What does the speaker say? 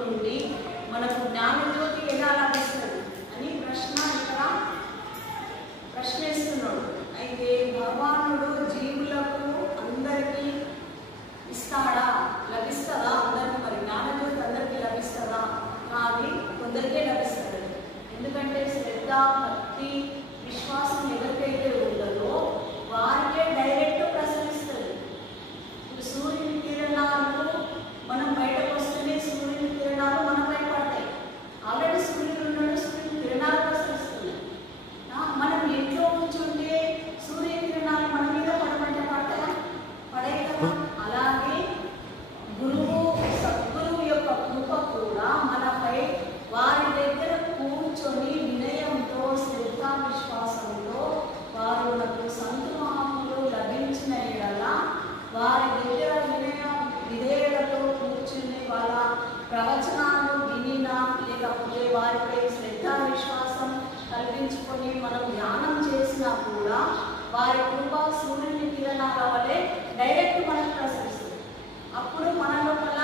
నుండి మనకు జ్ఞానజ్యోతి ఎలా లభిస్తుంది అని ప్రశ్న ఇక్కడ ప్రశ్నిస్తున్నాడు. అయితే భగవానుడు జీవులకు అందరికీ ఇస్తాడా, లభిస్తుందా? అందరికీ మరి జ్ఞానజ్యోతి అందరికీ లభిస్తుందా? కానీ కొందరికే లభిస్తుంది. ఎందుకంటే శ్రద్ధ, భక్తి, విశ్వాసం ఎవరికైతే ఉంటుందో వారికే డైరెక్ట్ ప్రసరిస్తుంది. ఇప్పుడు సూర్యుని కిరణాలు మనం బయటకు వస్తేనే సూర్యుని కిరణాలు మనపై పడతాయి. ఆల్రెడీ సూర్యుడు ఉన్నాడు, సూర్యుని కిరణాలు ప్రసరిస్తున్నాయి. మనం ఇంట్లో కూర్చుంటే సూర్య కిరణాలు మన మీద పడమంటే పడతాయా? పడే కదా. అలాగే గురువు, సద్గురువు యొక్క కృప కూడా మనపై వారి దగ్గర కూర్చొని వినయంతో, శ్రద్ధ, విశ్వాసంతో వారు మనకు సంత మహాత్ములు లభించిన ఎడల వారి దగ్గర విధేయులతో కూర్చుని వాళ్ళ ప్రవచనాలు వినినా లేకపోతే వారిపై శ్రద్ధ, విశ్వాసం కల్పించుకొని మనం ధ్యానం చేసినా కూడా వారి కృప సూర్యుని కిరణాల వల్లే డైరెక్ట్ మనకు ప్రసరిస్తుంది. అప్పుడు మన లోపల